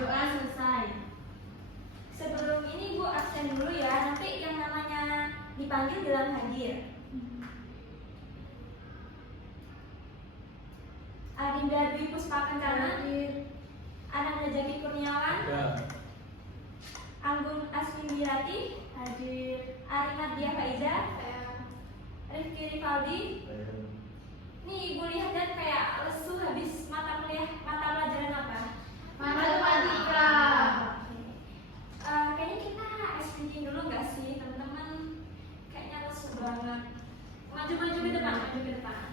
Doa selesai. Sebelum ini Bu absen dulu ya, nanti yang namanya dipanggil bilang hadir. Adinda Dwi Puspa Kencana, Ananda Jaki Kurniawan, Anggun Aswindirati, Hadir. Arina Dia Faiza, Rifki Rivaldi. Nih Ibu lihat dan kayak lesu habis mata pelajaran apa? Matematika. Kayaknya kita speaking dulu nggak sih teman-teman? Kayaknya lesu banget. Maju ke depan.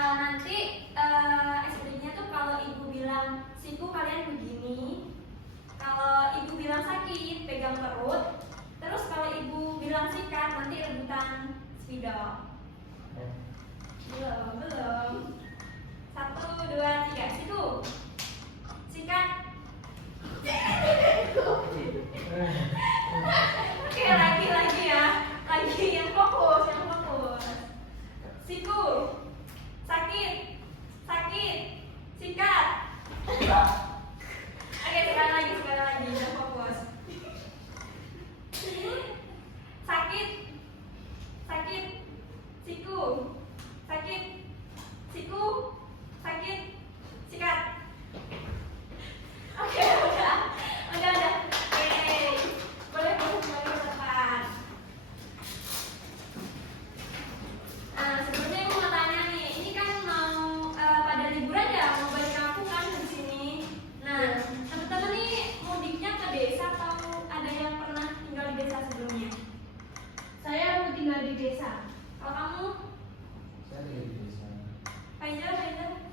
Nanti SPD-nya tuh kalau Ibu bilang siku kalian begini, kalau Ibu bilang sakit pegang perut, terus kalau Ibu bilang sikat nanti rebutan spidol. Belum. 1, 2, 3 siku sikat. Oke, lagi ya, lagi yang fokus. Siku sakit sikat. Oke, sekali lagi yang fokus. Sakit siku sakit sikat. Oke, udah. Oke, boleh kembali ke depan. Sebelumnya aku mau tanya nih, ini kan mau pada liburan ya, mau balik kampung kan di sini. Nah, teman-teman nih mudiknya ke desa atau ada yang pernah tinggal di desa sebelumnya? Saya mau tinggal di desa. Kalau kamu? Saya tinggal di desa. Faizal?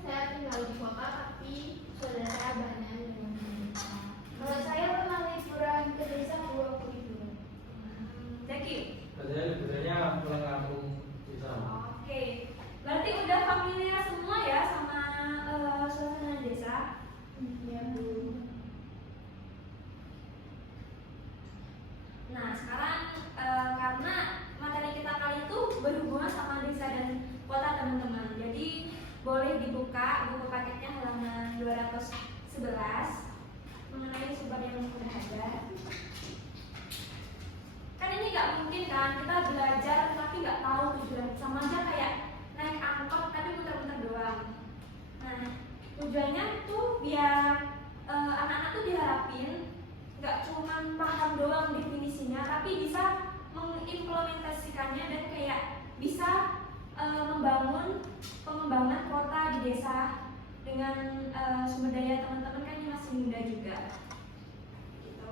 Saya tinggal di kota tapi saudara saya banyak yang tinggal di desa. Kalau saya pernah liburan ke desa 2 liburan. Jaki? Saya liburannya pulang kampung desa. Oke, berarti udah familiar semua ya sama suasana desa? Ya, Bu. Nah, sekarang karena materi kita kali itu berhubungan sama desa dan kota teman-teman. Jadi boleh dibuka buku paketnya halaman 211 mengenai sumber yang sudah ada. Kan ini nggak mungkin kan kita belajar tapi nggak tahu tujuan, sama aja kayak naik angkot tapi muter-muter doang. Nah, tujuannya tuh biar anak-anak tuh diharapin nggak cuma paham doang definisinya, tapi bisa mengimplementasikannya dan kayak bisa membangun pengembangan kota di desa dengan sumber daya teman-teman kan yang masih muda juga. Gitu.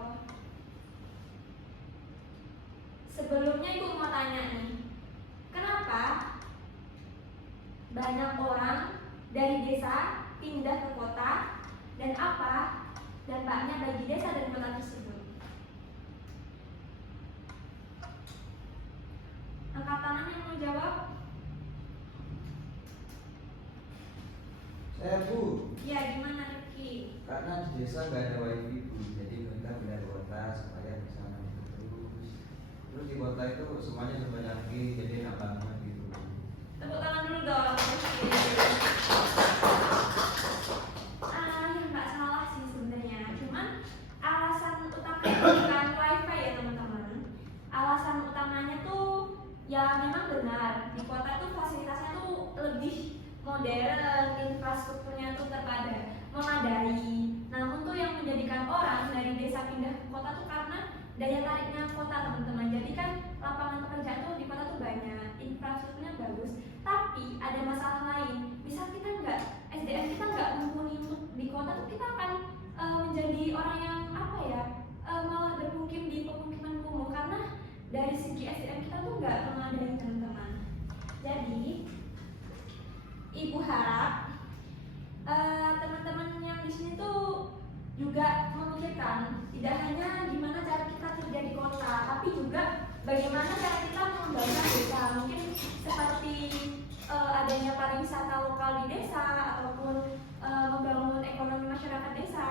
Sebelumnya Ibu mau tanya nih, kenapa banyak orang dari desa pindah ke kota dan apa dampaknya bagi desa dan kota tersebut? Angkat tangan yang mau jawab. Saya Bu, Ya, gimana Rifki? karena di desa nggak ada wifi Bu, jadi mereka pindah ke kota supaya bisa main terus di kota itu semuanya serba canggih, jadi enak banget gitu. Tepuk tangan dulu dong. Ya nggak salah sih sebenarnya. Cuman alasan utamanya bukan wifi ya teman-teman. Alasan utamanya tuh ya memang benar. Di kota tuh fasilitasnya tuh lebih modern, infrastrukturnya tuh memadai. Namun tuh yang menjadikan orang dari desa pindah ke kota tuh karena daya tariknya kota teman-teman. Jadi kan lapangan pekerjaan tuh di kota tuh banyak, infrastrukturnya bagus. Tapi ada masalah lain. Misal kita SDM kita nggak mumpuni untuk di kota tuh kita akan menjadi orang yang malah bermukim di pemukiman kumuh karena dari segi SDM kita tuh nggak memadai teman-teman. Jadi Ibu harap teman-teman yang di sini tuh juga memikirkan tidak hanya gimana cara kita kerja di kota, tapi juga bagaimana cara kita mengembangkan desa. Mungkin seperti adanya pariwisata lokal di desa ataupun membangun ekonomi masyarakat desa.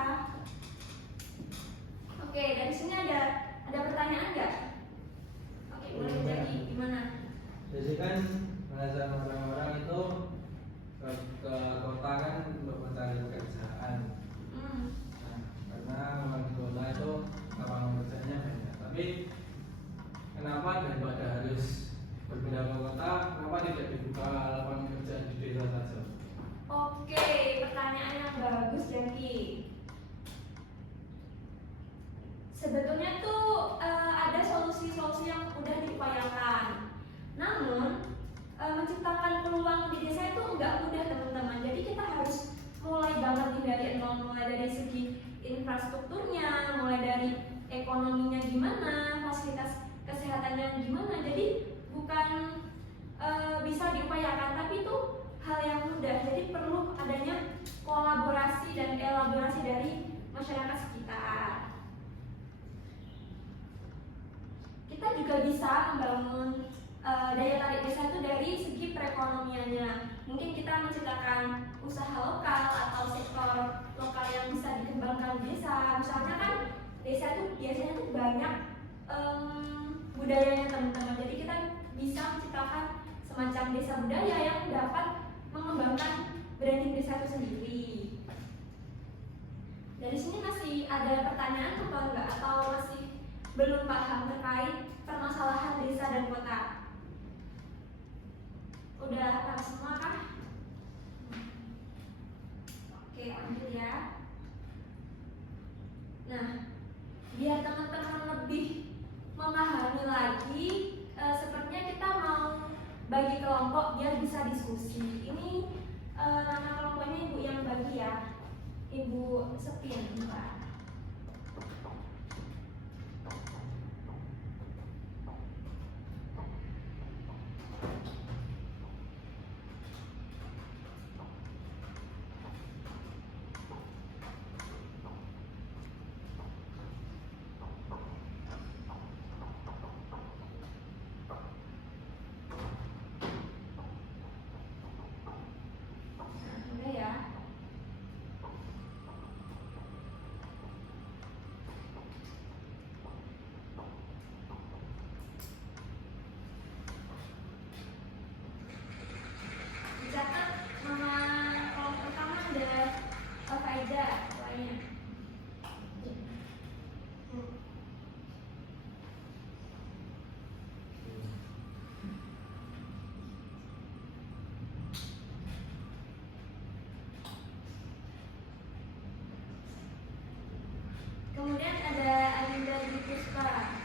Oke, dari sini ada pertanyaan nggak? ke kota kan untuk mencari pekerjaan. Nah, karena memang di kota itu lapangan kerjanya banyak. Tapi kenapa daripada harus berpindah ke kota, kenapa tidak dibuka lapangan kerja di desa saja? Oke, pertanyaan yang bagus Jaki. Sebetulnya tuh ada solusi-solusi yang udah diupayakan. Namun menciptakan peluang di desa itu nggak mudah teman-teman. Jadi kita harus mulai banget nih dari nol, mulai dari segi infrastrukturnya, mulai dari ekonominya gimana, fasilitas kesehatannya gimana. Jadi bukan bisa diupayakan, tapi itu hal yang mudah. Jadi perlu adanya kolaborasi dan elaborasi dari masyarakat sekitar. Kita juga bisa membangun daya tarik desa itu dari segi perekonomiannya. Mungkin kita menciptakan usaha lokal atau sektor lokal yang bisa dikembangkan di desa. Misalnya kan desa itu biasanya tuh banyak budayanya teman-teman. Jadi kita bisa menciptakan semacam desa budaya yang dapat mengembangkan branding desa itu sendiri. Dari sini masih ada pertanyaan apa enggak, atau masih belum paham terkait permasalahan desa dan kota? Udah paham semua kah? Oke, lanjut ya. Nah, biar teman-teman lebih memahami lagi, sepertinya kita mau bagi kelompok biar bisa diskusi. Ini nama kelompoknya ibu yang bagi ya, Ibu Sepin, Pak. Kemudian ada Adinda Dwi Puspa.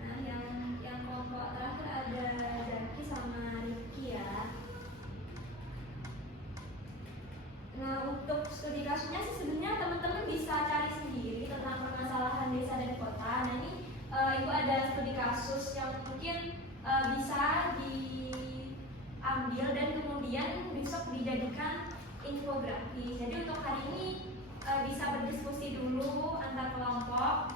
Nah, yang kelompok terakhir ada Zaki sama Rifki ya. Nah, untuk studi kasusnya sih sebenarnya teman-teman bisa cari sendiri tentang permasalahan desa dan kota. Nah, ini itu ada studi kasus yang mungkin bisa diambil dan kemudian besok dijadikan infografi. Jadi untuk hari ini bisa berdiskusi dulu antar kelompok.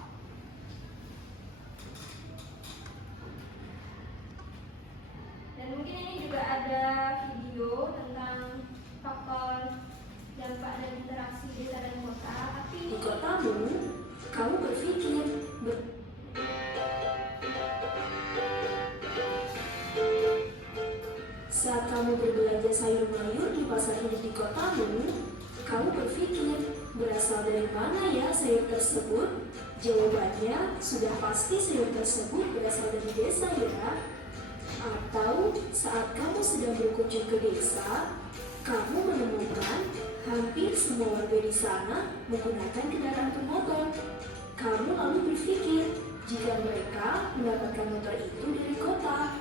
Dan mungkin ini juga ada video tentang faktor dampak dan interaksi desa dan kota. Tapi di kotamu, kamu berpikir saat kamu berbelanja sayur mayur di pasar induk di kotamu, kamu berpikir berasal dari mana ya sayur tersebut? Jawabannya sudah pasti sayur tersebut berasal dari desa ya. Atau saat kamu sedang berkunjung ke desa, kamu menemukan hampir semua warga di sana menggunakan kendaraan bermotor. Kamu lalu berpikir jika mereka mendapatkan motor itu dari kota.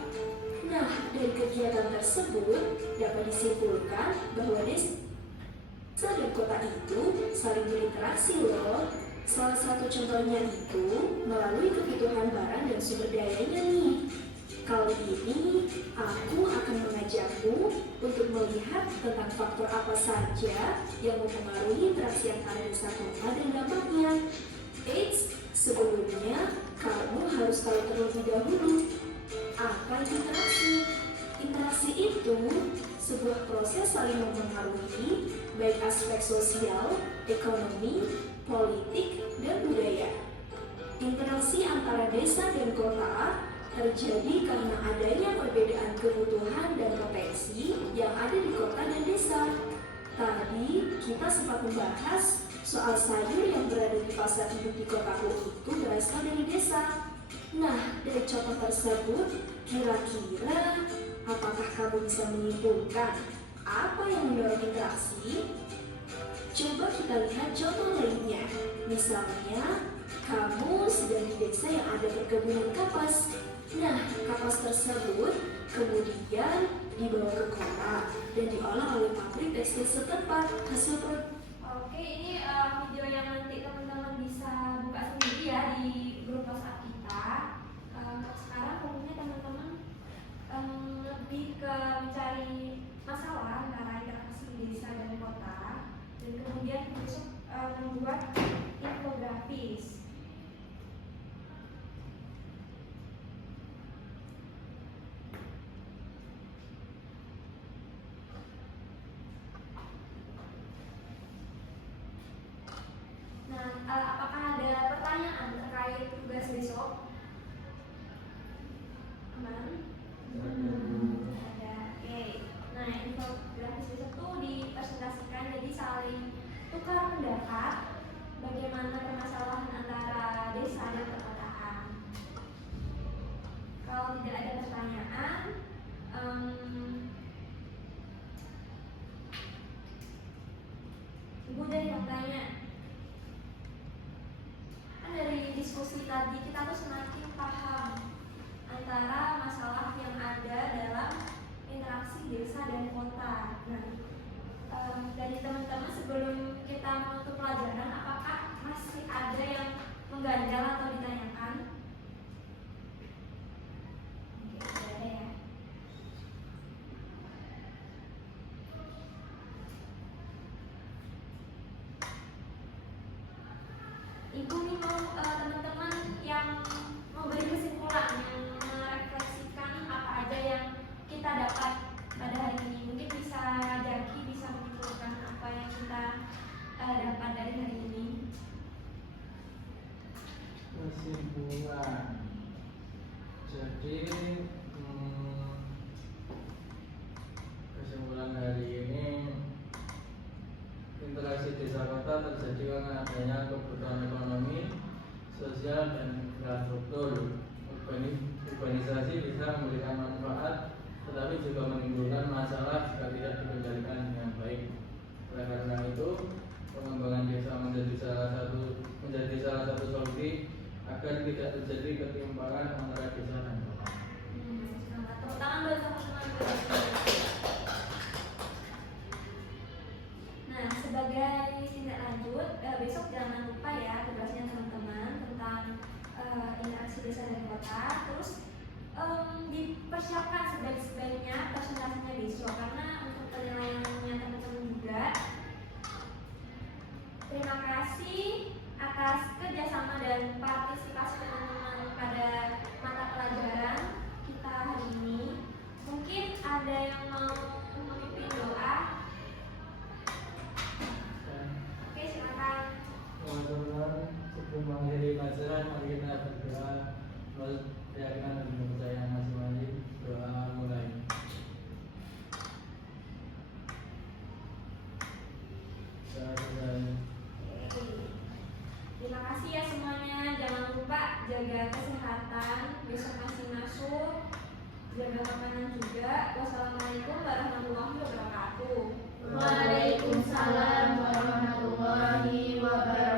Nah, dari kegiatan tersebut dapat disimpulkan bahwa desa dan kota itu saling berinteraksi loh. Salah satu contohnya itu melalui kebutuhan barang dan sumber dayanya nih. Kali ini aku akan mengajakmu untuk melihat tentang faktor apa saja yang mempengaruhi interaksi antara desa kota dan dampaknya. Eits, sebelumnya kamu harus tahu terlebih dahulu apa itu interaksi. Interaksi itu sebuah proses saling mempengaruhi baik aspek sosial, ekonomi, politik, dan budaya. Interaksi antara desa dan kota terjadi karena adanya perbedaan kebutuhan dan potensi yang ada di kota dan desa. Tadi kita sempat membahas soal sayur yang berada di pasar induk di kotaku itu berasal dari desa. Nah, dari contoh tersebut, kira-kira apakah kamu bisa menyimpulkan apa yang mendorong interaksi? Coba kita lihat contoh lainnya. Misalnya, kamu sedang di desa yang ada perkebunan kapas. Nah, kapas tersebut kemudian dibawa ke kota dan diolah oleh pabrik tekstil setempat. Hasil Oke, ini video yang nanti teman-teman bisa buka sendiri ya di grup WhatsApp kita. Sekarang fokusnya teman-teman lebih ke mencari masalah antara interaksi desa dan kota, dan kemudian besok membuat infografis. Nah, apakah ada pertanyaan terkait tugas besok? Aman? Ada. Oke. Nah, infografis besok tuh dipresentasikan, jadi saling tukar pendapat bagaimana permasalahan antara desa dan perkotaan. Kalau tidak ada pertanyaan, Ibu deh yang tanya. Kan dari diskusi tadi kita tuh semakin paham antara masalah yang ada dalam interaksi desa dan kota. Nah, dari teman-teman sebelum kita menutup pelajaran, apakah masih ada yang mengganjal atau ditanyakan? Oke, tidak ada ya. Ibu nih mau teman-teman yang memberi kesimpulan, yang merefleksikan apa aja yang kita dapat pada hari ini. Mungkin bisa Jaki bisa menyimpulkan apa yang kita dapat dari hari ini. Kesimpulan. Jadi kesimpulan hari ini, interaksi desa kota terjadi karena adanya kebutuhan ekonomi, sosial, dan infrastruktur. Urbanisasi bisa memberikan manfaat, tetapi juga menimbulkan masalah jika tidak dikendalikan dengan baik. Oleh karena itu, pengembangan desa menjadi salah satu solusi agar tidak terjadi ketimpangan antara desa dan kota. Tepuk tangan dulu teman-teman. Nah, sebagai tindak lanjut, besok jangan lupa ya tugasnya teman-teman tentang interaksi desa dan kota. Terus dipersiapkan sebaik-baiknya presentasinya besok, karena untuk penilaiannya teman-teman juga. Terima kasih atas kerjasama dan partisipasi teman-teman pada mata pelajaran kita hari ini. Mungkin ada yang mau memimpin doa? Oke, silakan. Teman-teman, sebelum mengakhiri pelajaran, mari kita berdoa keyakinan dan kepercayaan masing-masing. Doa mulai. Terima kasih ya semuanya. Jangan lupa jaga kesehatan. Besok masih masuk. Jaga makanan juga. Wassalamualaikum warahmatullahi wabarakatuh. Waalaikumsalam warahmatullahi wabarakatuh.